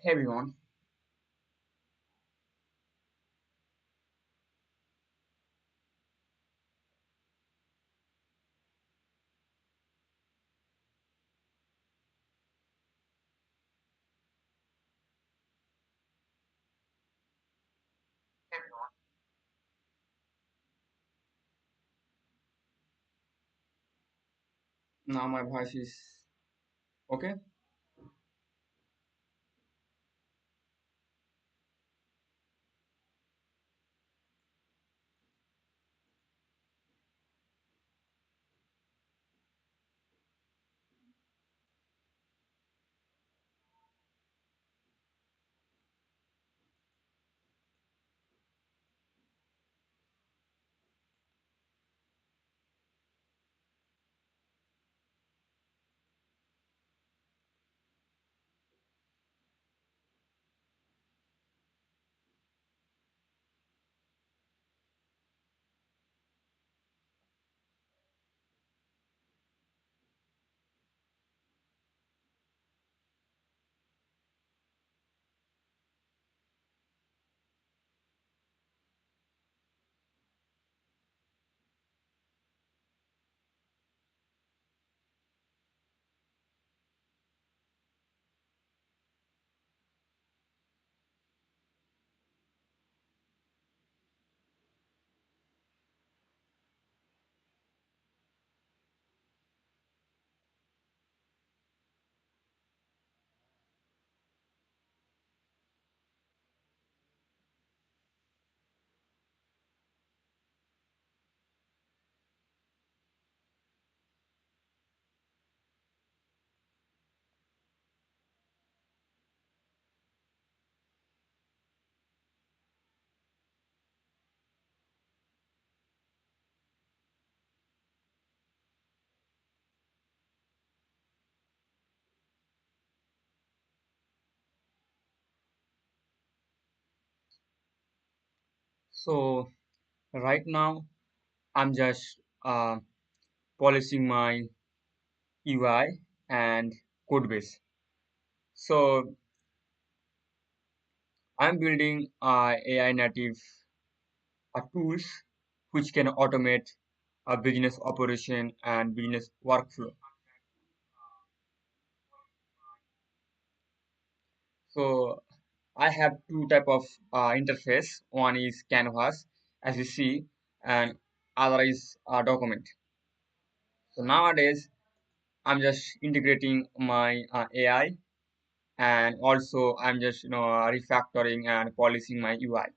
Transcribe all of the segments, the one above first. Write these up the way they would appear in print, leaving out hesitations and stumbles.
Hey everyone, now my voice is okay. So right now I'm just polishing my UI and code base. So I'm building AI native tools which can automate a business operation and business workflow. So I have two type of interface. One is Canvas, as you see, and other is document. So nowadays I'm just integrating my AI, and also I'm just refactoring and polishing my UI.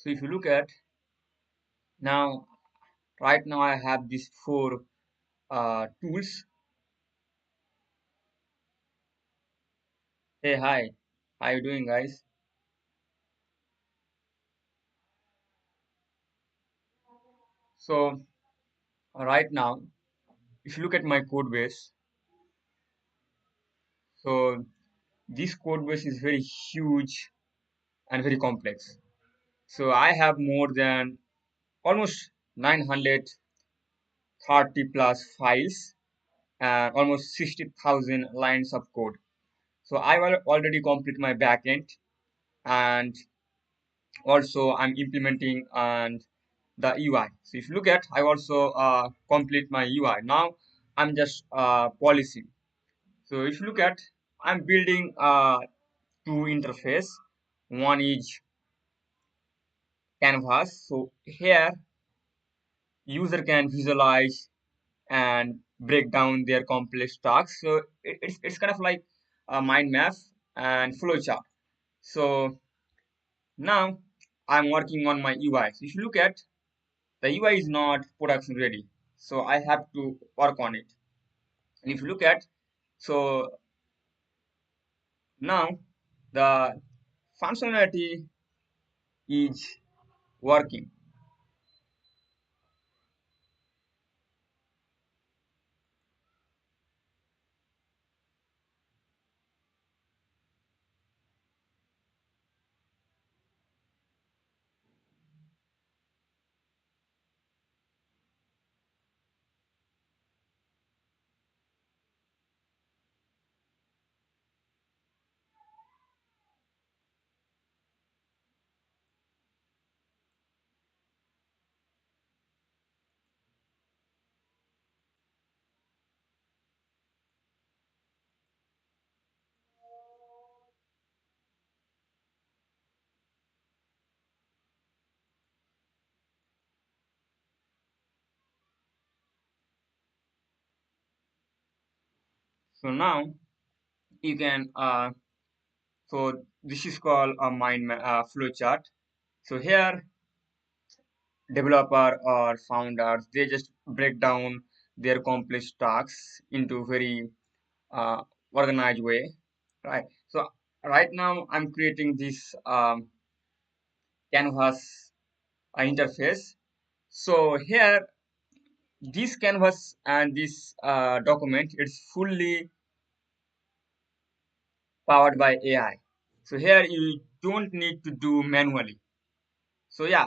So if you look at now, right now I have these four tools. Hey, hi, how you doing, guys? So right now, if you look at my code base, so this code base is very huge and very complex. So I have more than almost 930 plus files and almost 60,000 lines of code. So I will already complete my backend, and also I'm implementing and the UI. So if you look at, I also complete my UI. Now I'm just polishing. So if you look at, I'm building two interface. One is Canvas. So here user can visualize and break down their complex tasks. So it's kind of like a mind map and flowchart. So now I'm working on my UI. So if you look at, the UI is not production ready. So I have to work on it. And if you look at, so now the functionality is working. So now you can so this is called a flow chart. So here developer or founders, they just break down their complex tasks into very uh, organized way, right? So right now I'm creating this canvas interface. So here this canvas and this document, it's fully powered by AI. So here you don't need to do manually. So yeah,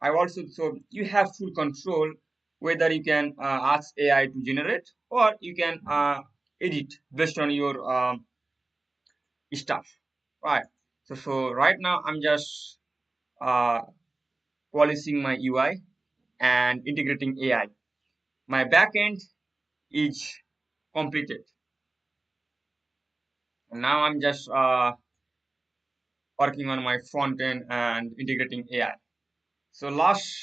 I also, so you have full control whether you can ask AI to generate or you can edit based on your stuff, right? So right now I'm just uh, polishing my UI and integrating AI. My backend is completed. Now I'm just working on my front end and integrating AI. So last,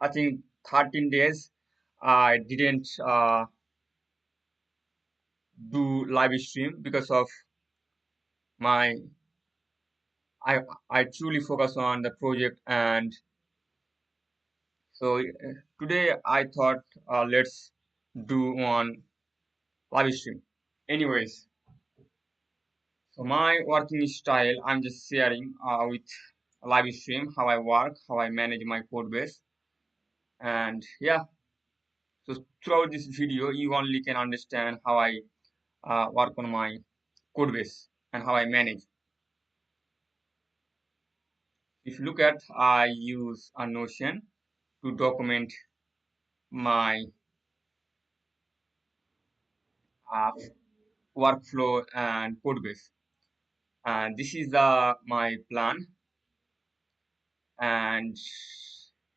I think 13 days, I didn't do live stream because of my I I truly focus on the project, and so today I thought let's do on live stream. Anyways, so my working style, I'm just sharing with live stream how I work, how I manage my code base, and yeah. So throughout this video, you only can understand how I work on my code base and how I manage. If you look at, I use a Notion to document my uh, workflow and code base. And this is my plan. And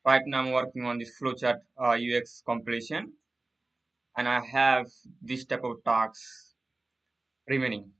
right now I'm working on this flowchart UX completion, and I have this type of tasks remaining.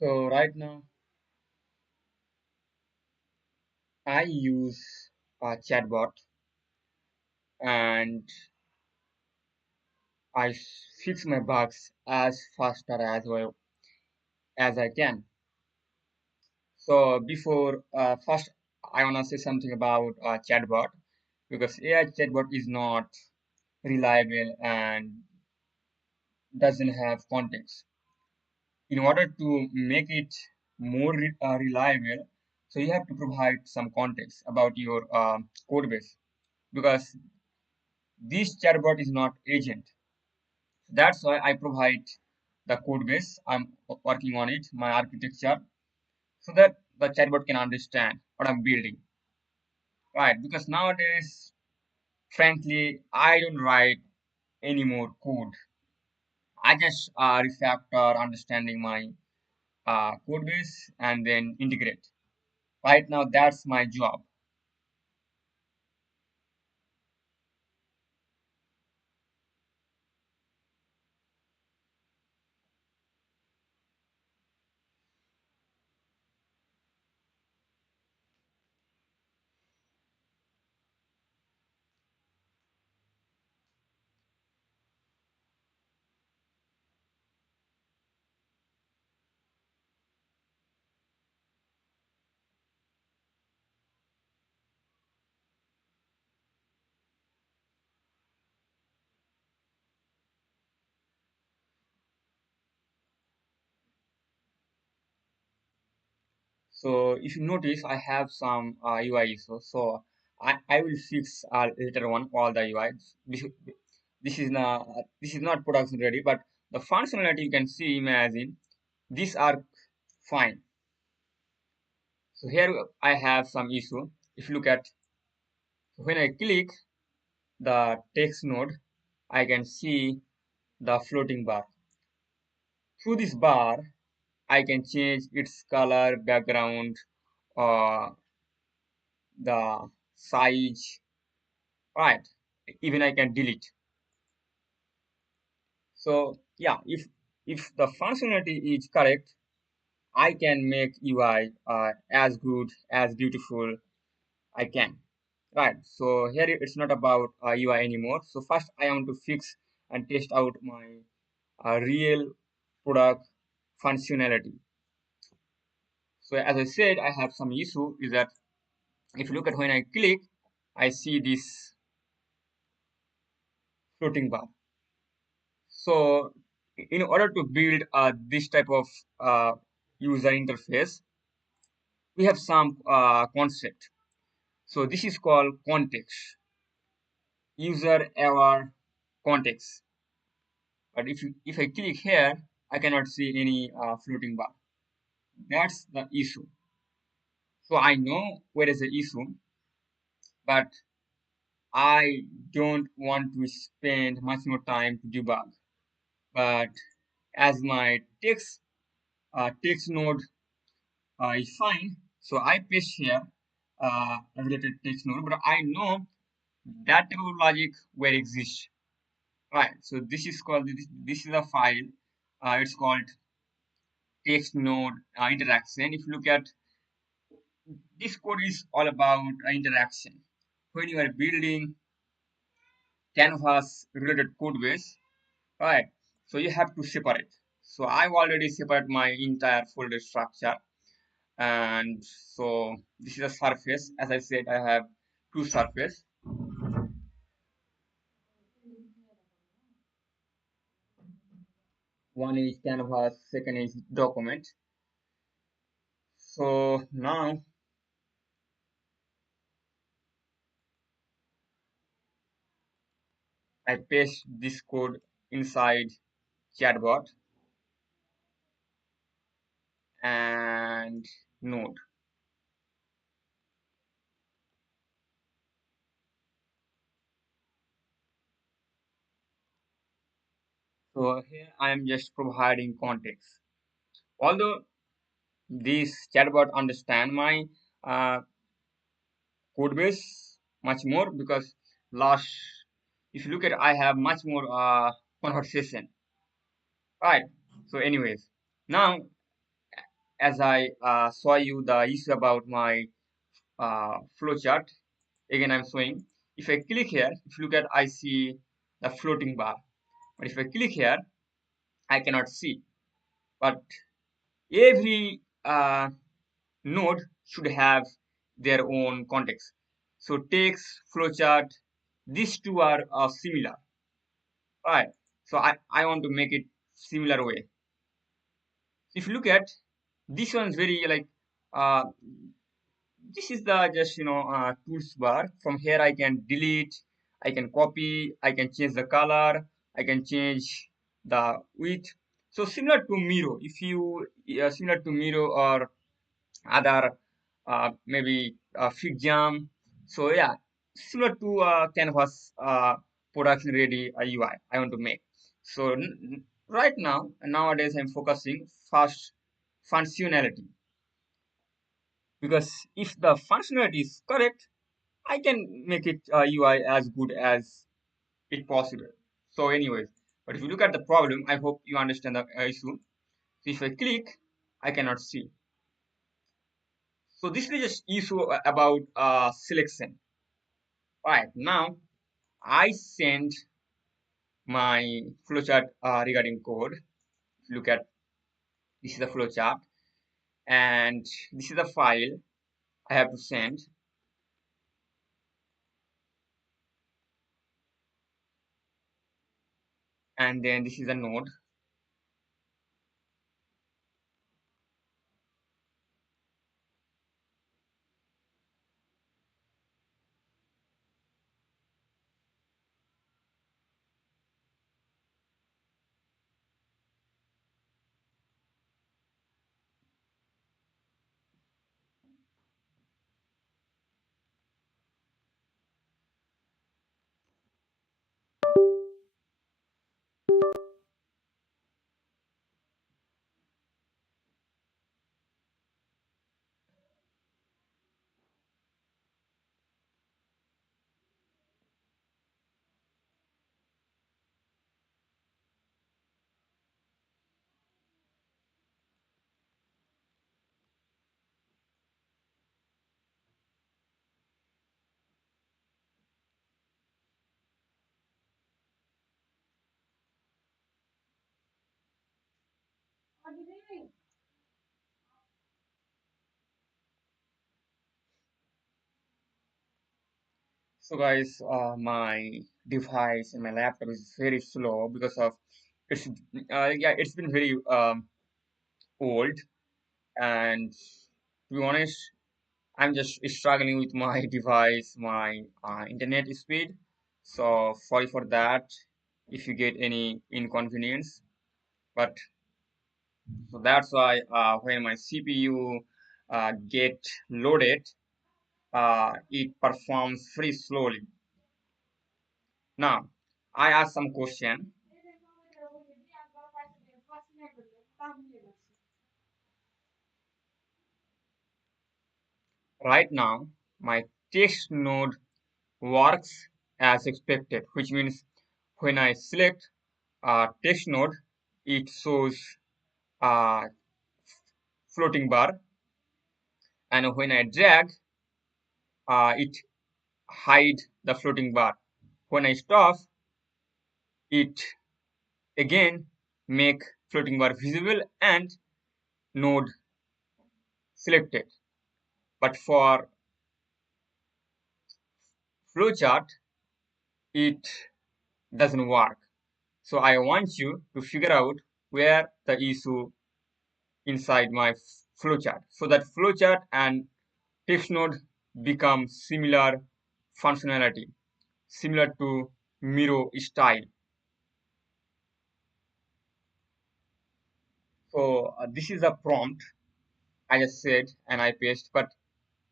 So right now I use a chatbot and I fix my bugs as faster as well as I can. So before first, I wanna say something about chatbot because AI chatbot is not reliable and doesn't have context. In order to make it more reliable, so you have to provide some context about your code base because this chatbot is not agent. That's why I provide the code base. I'm working on it, my architecture, so that the chatbot can understand what I'm building. Right? Because nowadays, frankly, I don't write any more code. I just refactor understanding my code base and then integrate. Right now, that's my job. So if you notice, I have some UI issues. So I will fix later on all the UIs. This is not production ready, but the functionality you can see, imagine these are fine. So here I have some issue. If you look at when I click the text node, I can see the floating bar. Through this bar, I can change its color, background, uh, the size, right? Even I can delete. So yeah, if the functionality is correct, I can make UI as good, as beautiful I can. Right. So here it's not about UI anymore. So first I want to fix and test out my real product functionality. So as I said, I have some issue is that if you look at when I click, I see this floating bar. So in order to build this type of uh, user interface, we have some concept. So this is called context, user aware context. But if I click here, I cannot see any floating bar. That's the issue. So I know where is the issue, but I don't want to spend much more time to debug. But as my text node is fine, so I paste here a related text node, but I know that type of logic where exists. Right. So this is a file. It's called text node interaction. If you look at this code is all about interaction. When you are building canvas related code base, right? So you have to separate. So I've already separated my entire folder structure. And so this is a surface. As I said, I have two surface. One is canvas, second is document. So now I paste this code inside chatbot and node. So here I am just providing context. Although this chatbot understand my uh, code base much more because last, if you look at, I have much more conversation, right? So anyways, now as I saw you the issue about my flowchart. Again, I'm showing. If I click here, if you look at, I see the floating bar. But if I click here, I cannot see. But every node should have their own context. So text, flowchart, these two are similar, right? So I want to make it similar way. If you look at this one's very like uh, this is the just tools bar. From here I can delete, I can copy, I can change the color, I can change the width. So similar to Miro, if you similar to Miro or other maybe FigJam. So yeah, similar to Canvas production ready UI I want to make. So right now nowadays I'm focusing first functionality, because if the functionality is correct, I can make it UI as good as it possible. So anyways, but if you look at the problem, I hope you understand the issue. So if I click, I cannot see. So this is just issue about selection. Right now, I send my flowchart regarding code. Look at, this is the flowchart, and this is the file I have to send, and then this is a node. So guys, my device and my laptop is very slow because of it's yeah, it's been very old, and to be honest, I'm just struggling with my device, my internet speed. So sorry for that if you get any inconvenience. But so that's why when my CPU get loaded, it performs very slowly. Now, I ask some question. Right now, my text node works as expected, which means when I select text node, it shows a floating bar, and when I drag, it hide the floating bar. When I stop, it again make floating bar visible and node selected. But for flowchart, it doesn't work. So I want you to figure out where the issue inside my flowchart, so that flowchart and text node become similar functionality, similar to Miro style. So this is a prompt I just said and I paste. But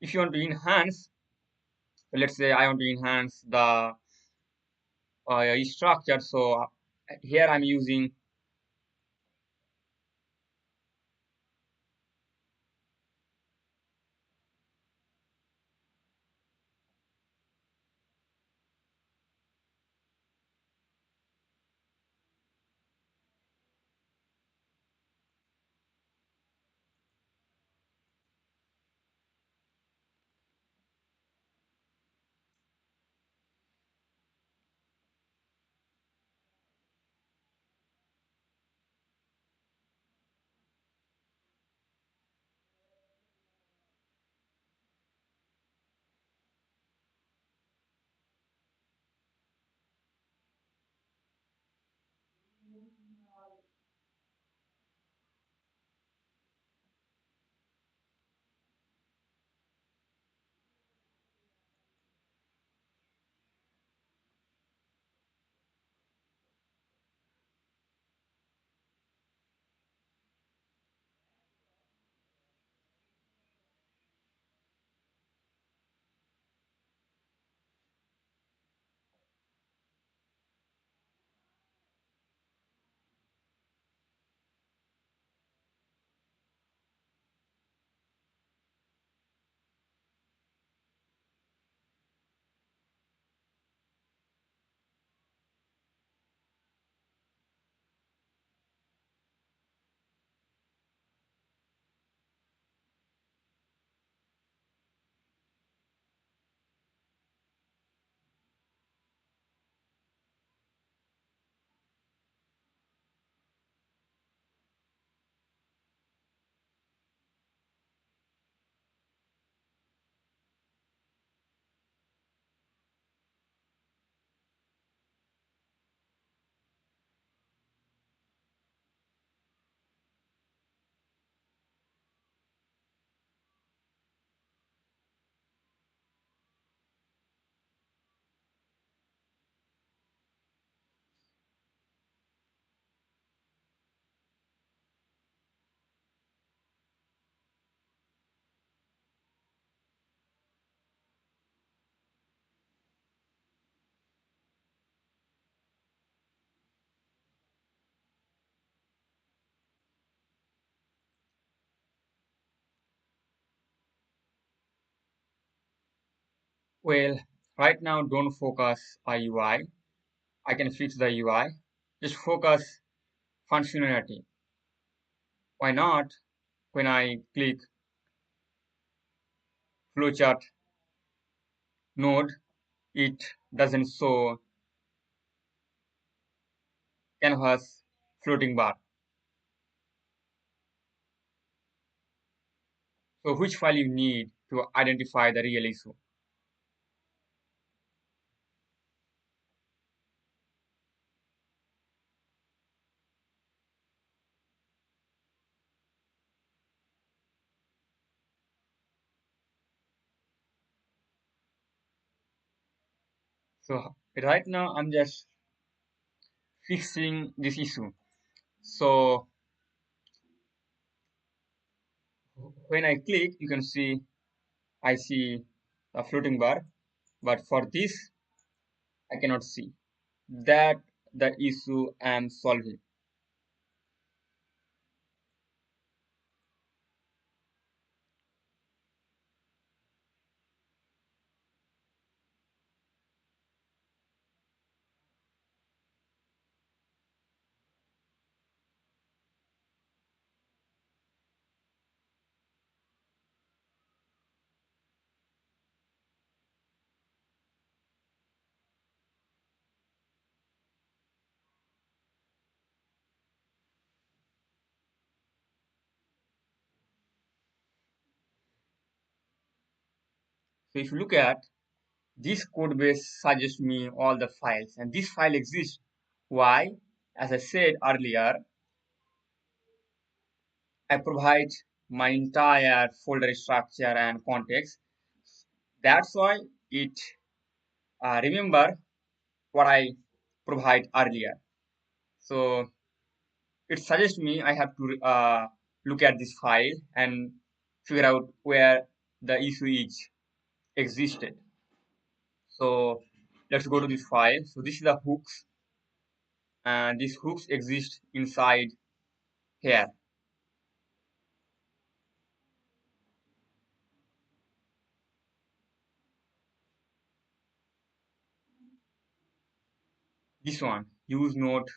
if you want to enhance, let's say I want to enhance the structure. So here I'm using, Well, right now don't focus on UI. I can fix the UI. Just focus functionality. Why not? When I click flowchart node, it doesn't show canvas floating bar. So which file you need to identify the real issue? So right now I'm just fixing this issue. So when I click, you can see I see a floating bar, but for this I cannot see that the issue I'm solving. So if you look at this code base suggests me all the files and this file exists. Why? As I said earlier, I provide my entire folder structure and context. That's why it remember what I provide earlier. So it suggests me I have to look at this file and figure out where the issue is existed. So let's go to this file. So this is the hooks, and these hooks exist inside here. This one, use note.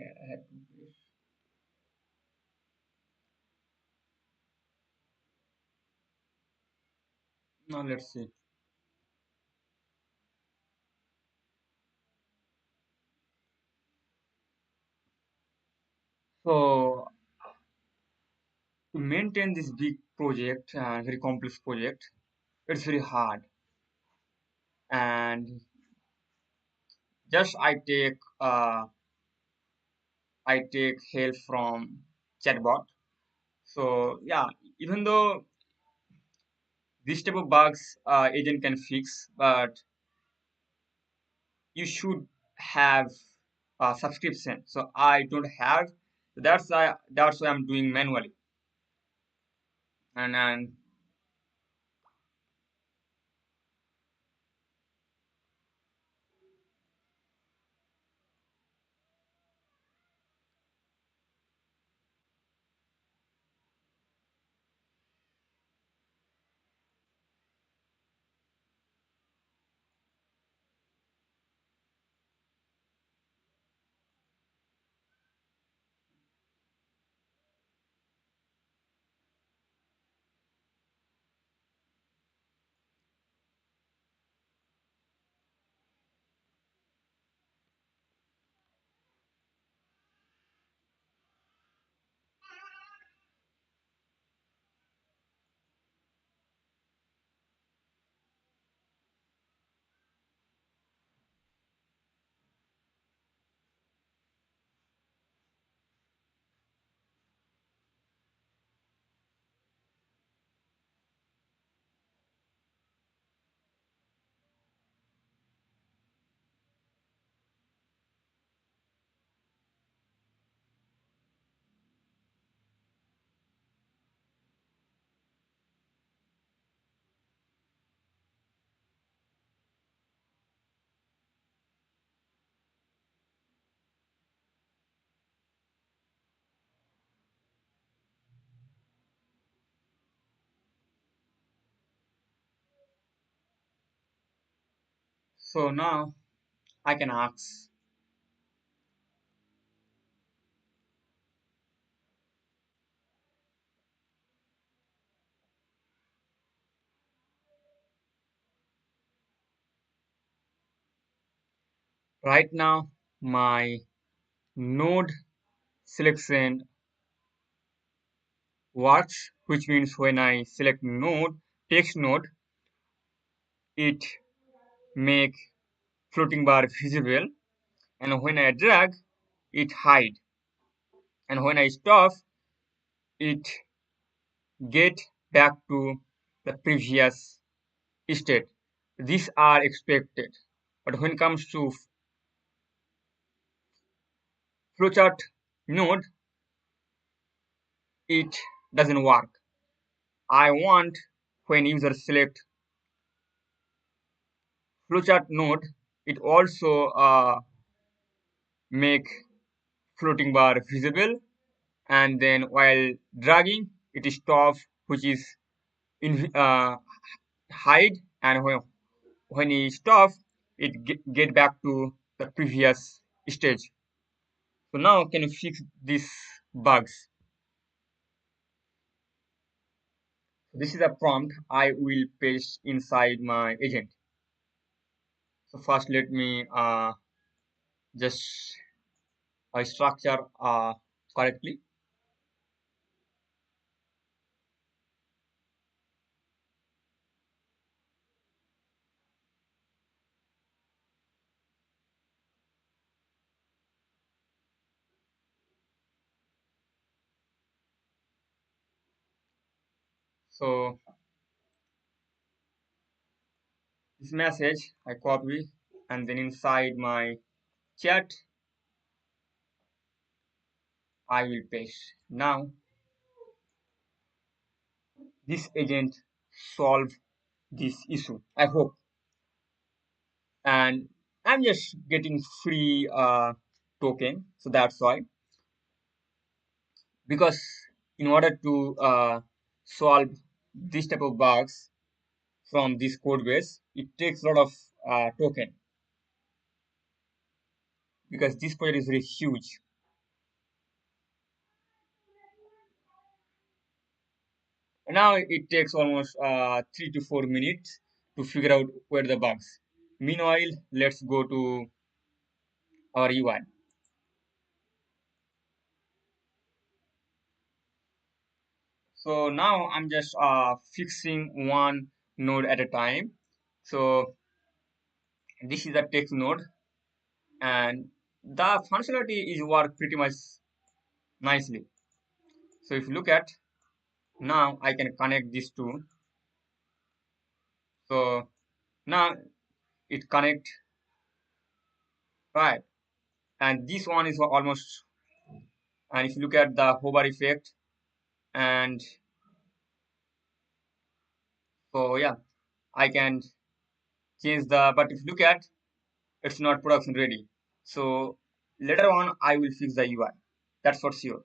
Yeah, I had to paste. Now let's see. So to maintain this big project, very complex project, it's very hard. And just I take help from chatbot. So yeah, even though this type of bugs agent can fix, but you should have a subscription. So I don't have. That's why I'm doing manually. And so now I can ask. Right now, my node selection works, which means when I select node, text node, it make floating bar visible, and when I drag, it hide, and when I stop, it get back to the previous state. These are expected, but when it comes to flowchart node, it doesn't work. I want when user select flowchart node, it also make floating bar visible, and then while dragging it stops, which is in hide, and when it stops, it get back to the previous stage. So now can you fix these bugs? This is a prompt I will paste inside my agent. So first let me just structure correctly. So this message I copy, and then inside my chat I will paste. Now this agent solve this issue, I hope. And I'm just getting free token, so that's why. Because in order to solve this type of bugs from this code base, it takes a lot of token, because this project is very huge. Now it takes almost 3 to 4 minutes to figure out where the bugs. Meanwhile, let's go to our UI. So now I'm just fixing one node at a time. So this is the text node, and the functionality is work pretty much nicely. So if you look at now, I can connect these two. So now it connect, right, and this one is almost. And if you look at the hover effect, and so yeah, I can change the. But if you look at, it's not production ready. So later on, I will fix the UI. That's for sure.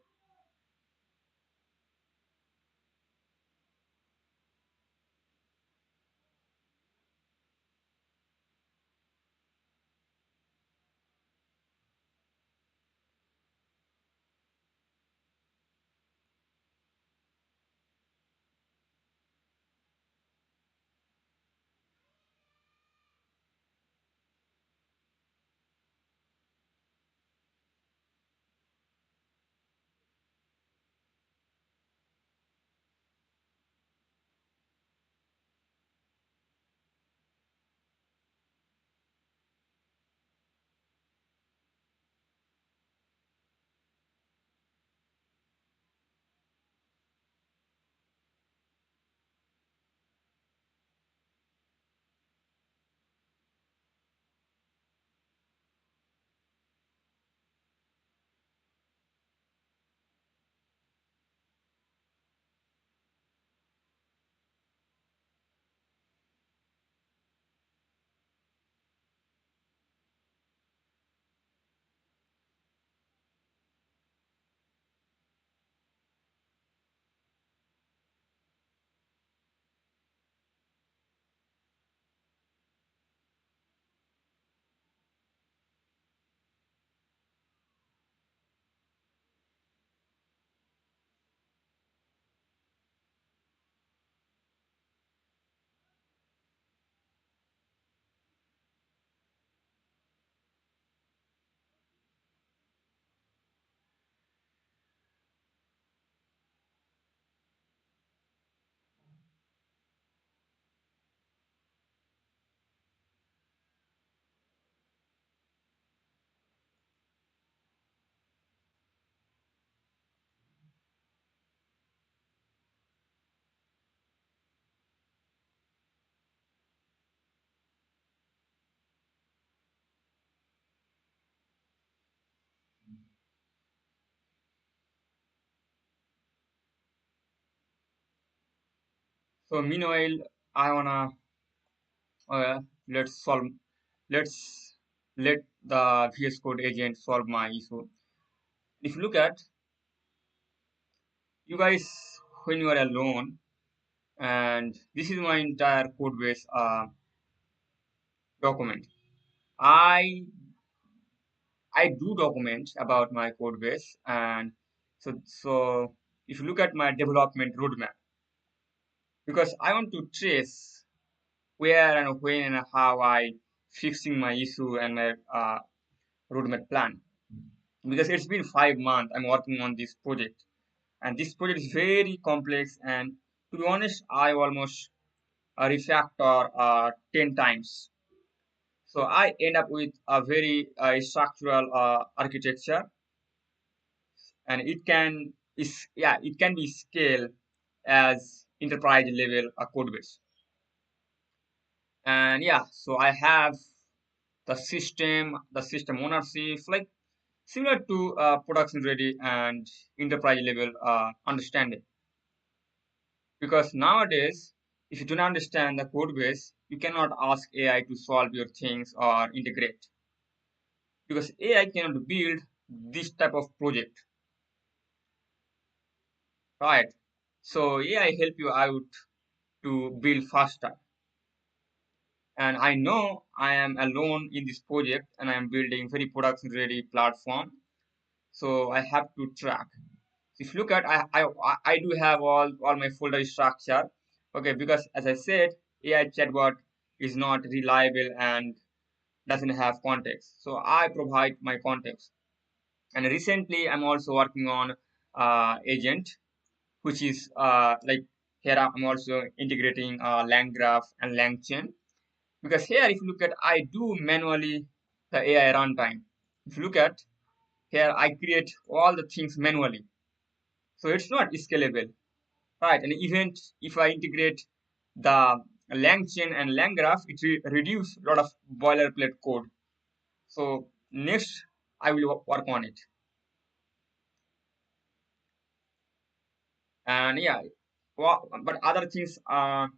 So meanwhile, I wanna let's solve. Let's let the VS Code agent solve my issue. If you look at you guys when you are alone, and this is my entire code base document. I I do document about my code base, and so if you look at my development roadmap, because I want to trace where and when and how I fixing my issue and my roadmap plan. Because it's been 5 months I'm working on this project, and this project is very complex. And to be honest, I almost refactor 10 times. So I end up with a very structural architecture, and it can be scaled as enterprise level code base. And yeah, so I have the system ownership, like similar to production ready and enterprise level understanding. Because nowadays, if you do not understand the code base, you cannot ask AI to solve your things or integrate, because AI cannot build this type of project, right? So AI help you out to build faster. And I know I am alone in this project, and I am building very production ready platform. So I have to track. If you look at, I do have all my folder structure. Okay, because as I said, AI chatbot is not reliable and doesn't have context. So I provide my context. And recently, I'm also working on agent, which is like here I'm also integrating LangGraph and LangChain, because here if you look at, I do manually the AI runtime. If you look at here, I create all the things manually, so it's not scalable, right? And even if I integrate the LangChain and LangGraph, it reduce a lot of boilerplate code. So next, I will work on it. And yeah, but other things I've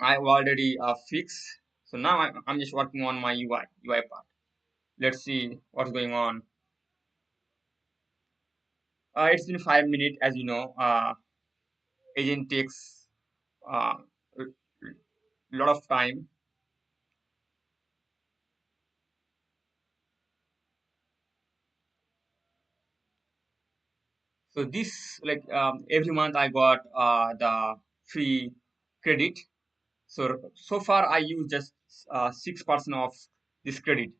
already fixed. So now I'm just working on my UI part. Let's see what's going on. It's been 5 minutes, as you know. Agent takes a lot of time. So this, like, every month I got the free credit. So far I use just 6% of this credit,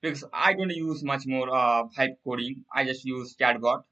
because I don't use much more hype coding. I just use chatbot.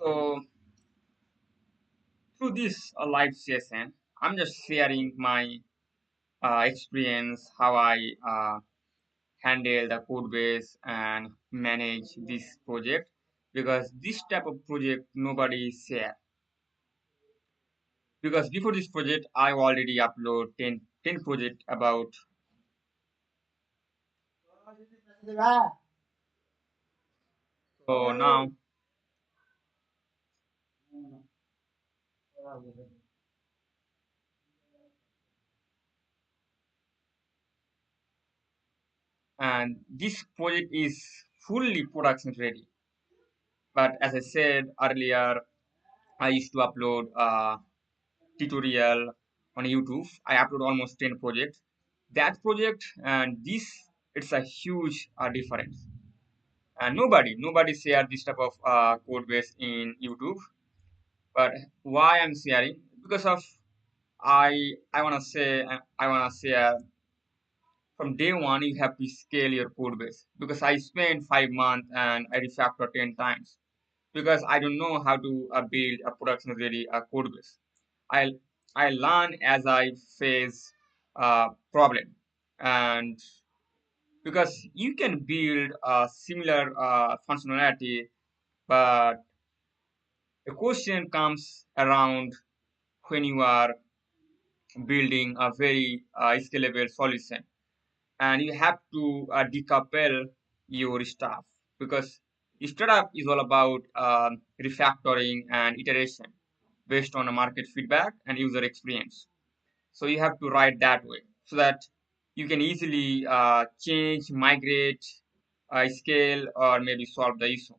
So through this live session, I'm just sharing my experience, how I handle the code base and manage this project, because this type of project nobody share. Because before this project, I already upload 10 project about. So now, and this project is fully production ready. But as I said earlier, I used to upload tutorial on YouTube. I upload almost 10 projects. That project and this, it's a huge difference. And nobody share this type of code base in YouTube. But why I'm sharing? Because of, I wanna say, I wanna share from day one. You have to scale your code base, because I spent 5 months and I refactor 10 times, because I don't know how to build a production ready code base. I I learn as I face problem. And because you can build a similar functionality, but the question comes around when you are building a very scalable solution, and you have to decouple your stuff, because startup is all about refactoring and iteration based on a market feedback and user experience. So you have to write that way, so that you can easily change, migrate, scale, or maybe solve the issue.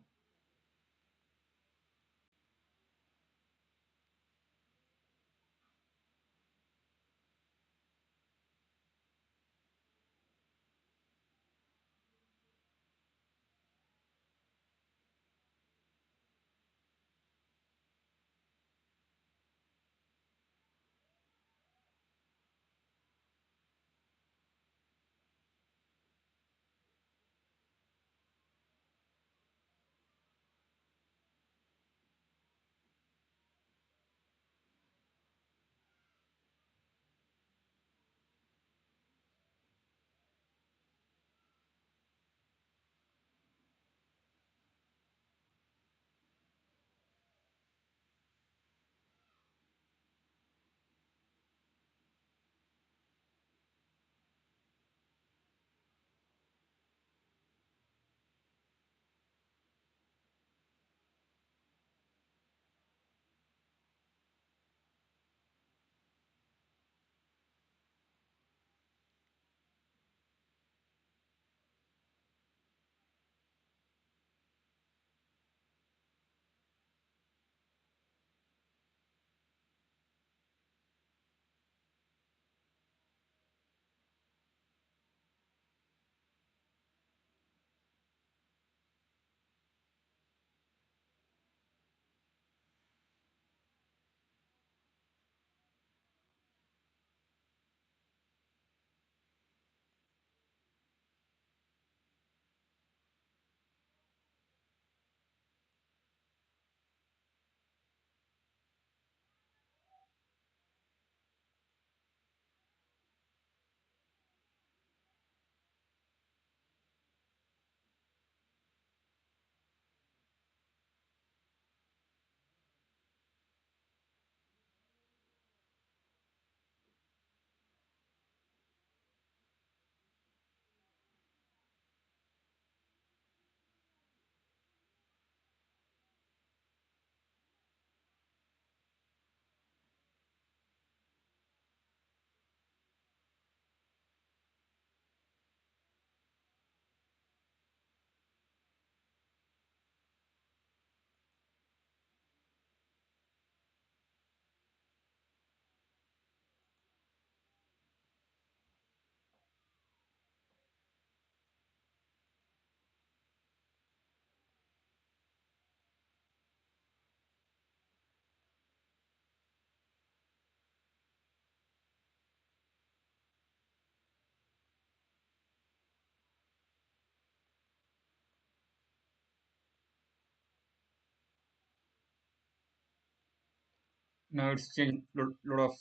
Now it's changed lot of.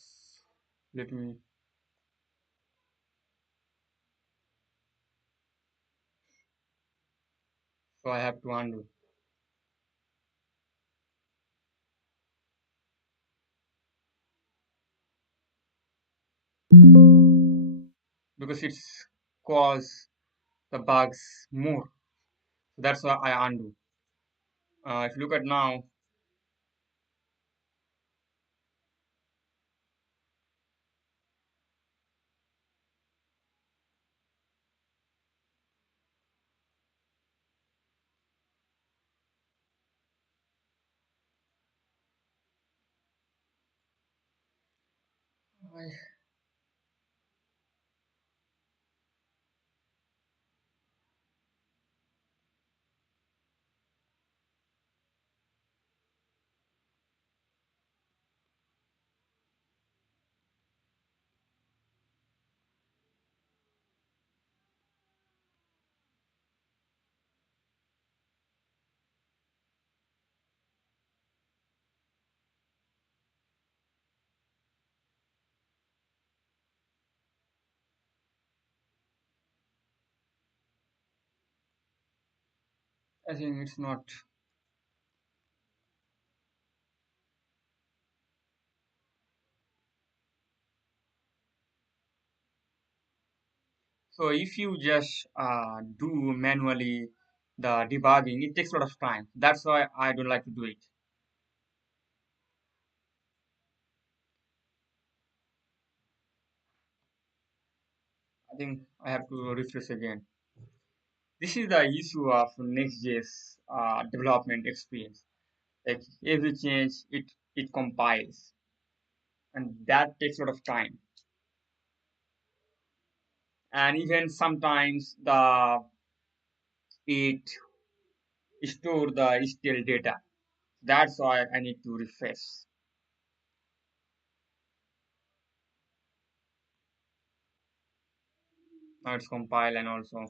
Let me. So I have to undo because it's cause the bugs more. So that's why I undo. If you look at now, I, I think it's not. So if you just do manually the debugging, it takes a lot of time. That's why I don't like to do it. I think I have to refresh again. This is the issue of Next.js development experience. Like every change, it compiles, and that takes a lot of time. And even sometimes it store the stale data. That's why I need to refresh. Now it's compile and also.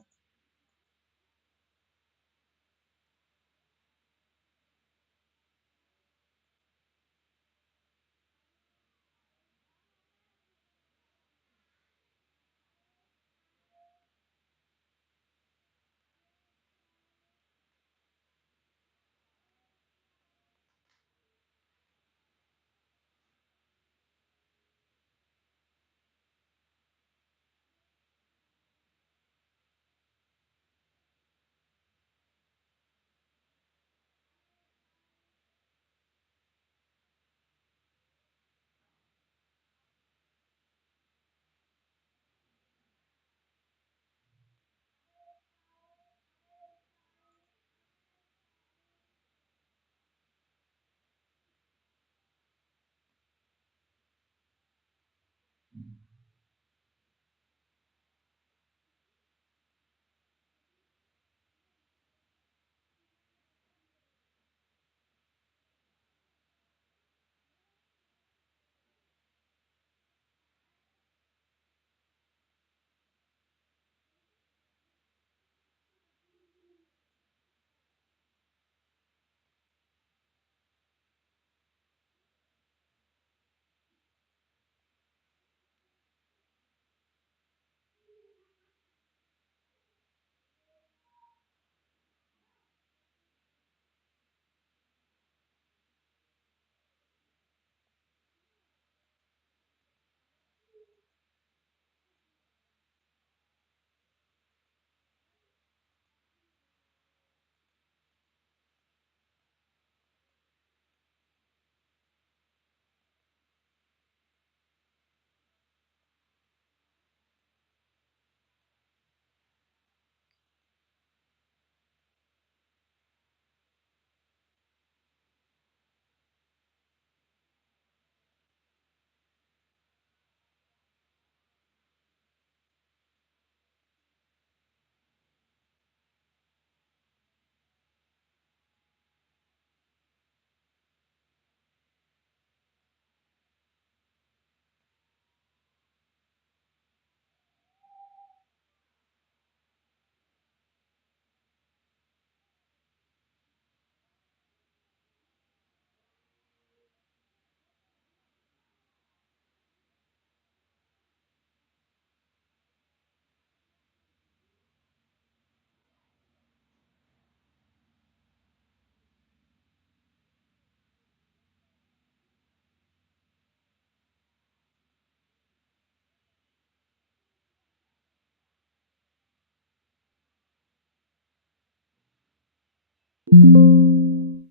Well,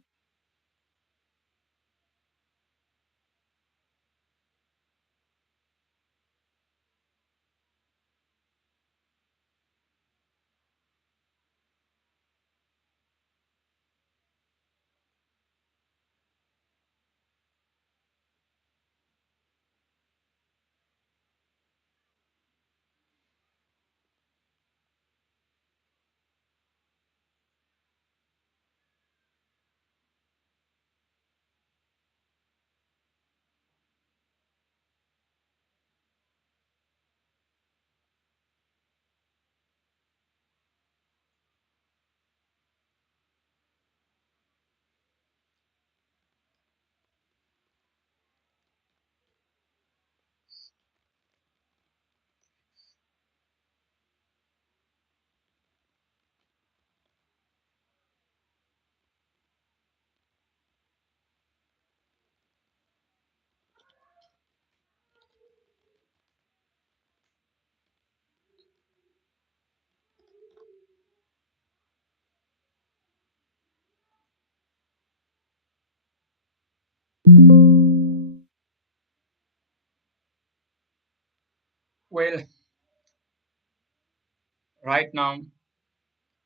right now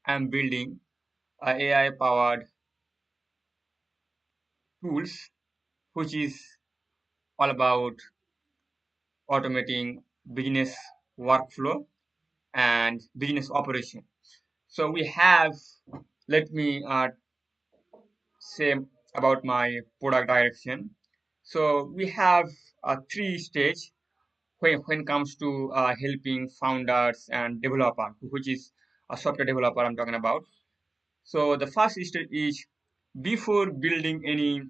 I'm building AI powered tools, which is all about automating business workflow and business operation. So we have, let me say about my product direction. So we have a three stage when it comes to helping founders and developer, which is a software developer I'm talking about. So the first stage is before building any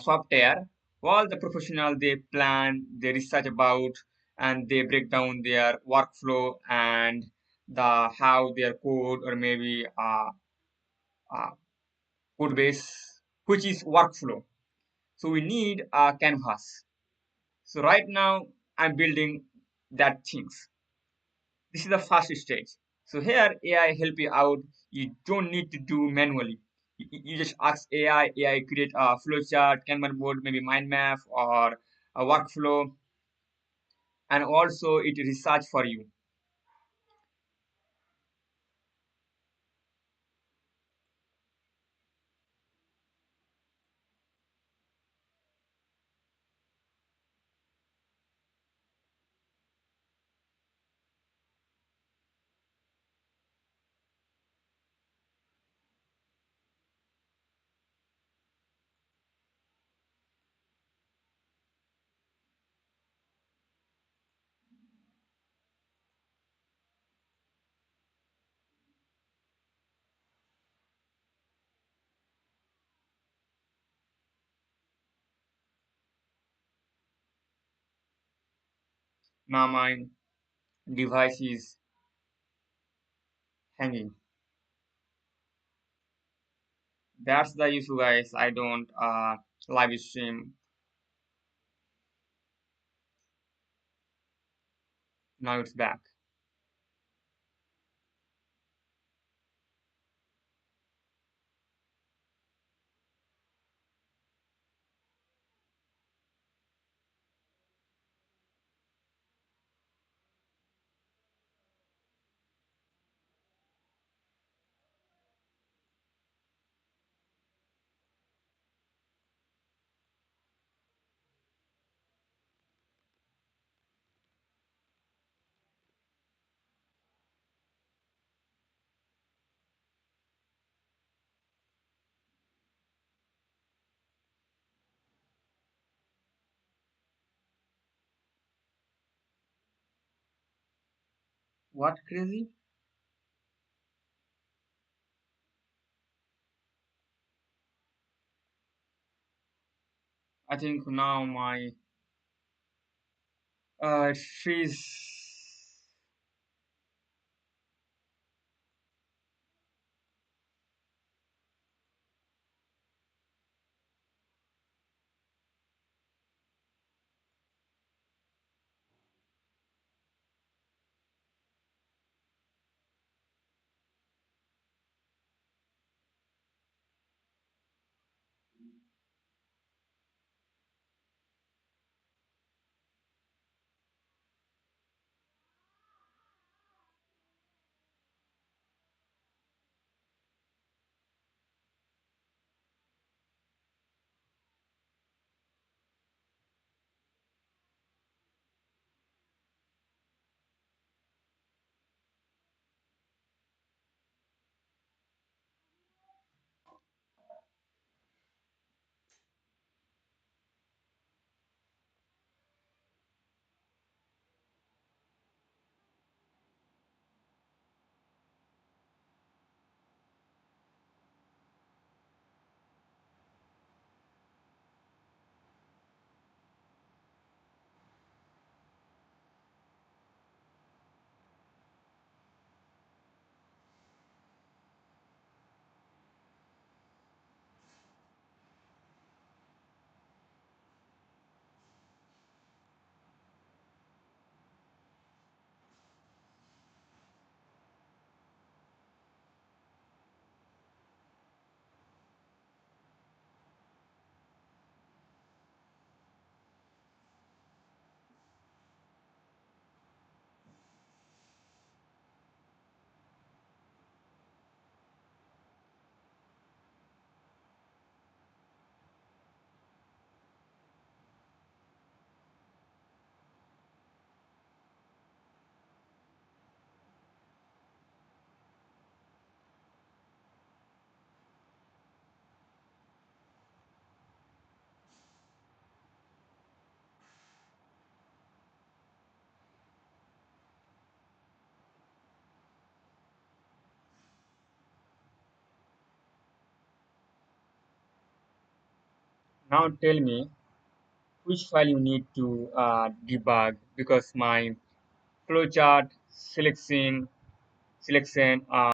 software, all the professional they plan, they research about, and they break down their workflow and the how their code or maybe uh, code base, which is workflow. So we need a canvas. So right now I'm building that things. This is the first stage. So here AI help you out. You don't need to do manually. You just ask AI. AI create a flowchart, Kanban board, maybe mind map or a workflow, and also it research for you. Now my device is hanging. That's the issue, guys. I don't live stream. Now it's back. What crazy? I think now my it freeze. Now tell me which file you need to debug, because my flowchart selection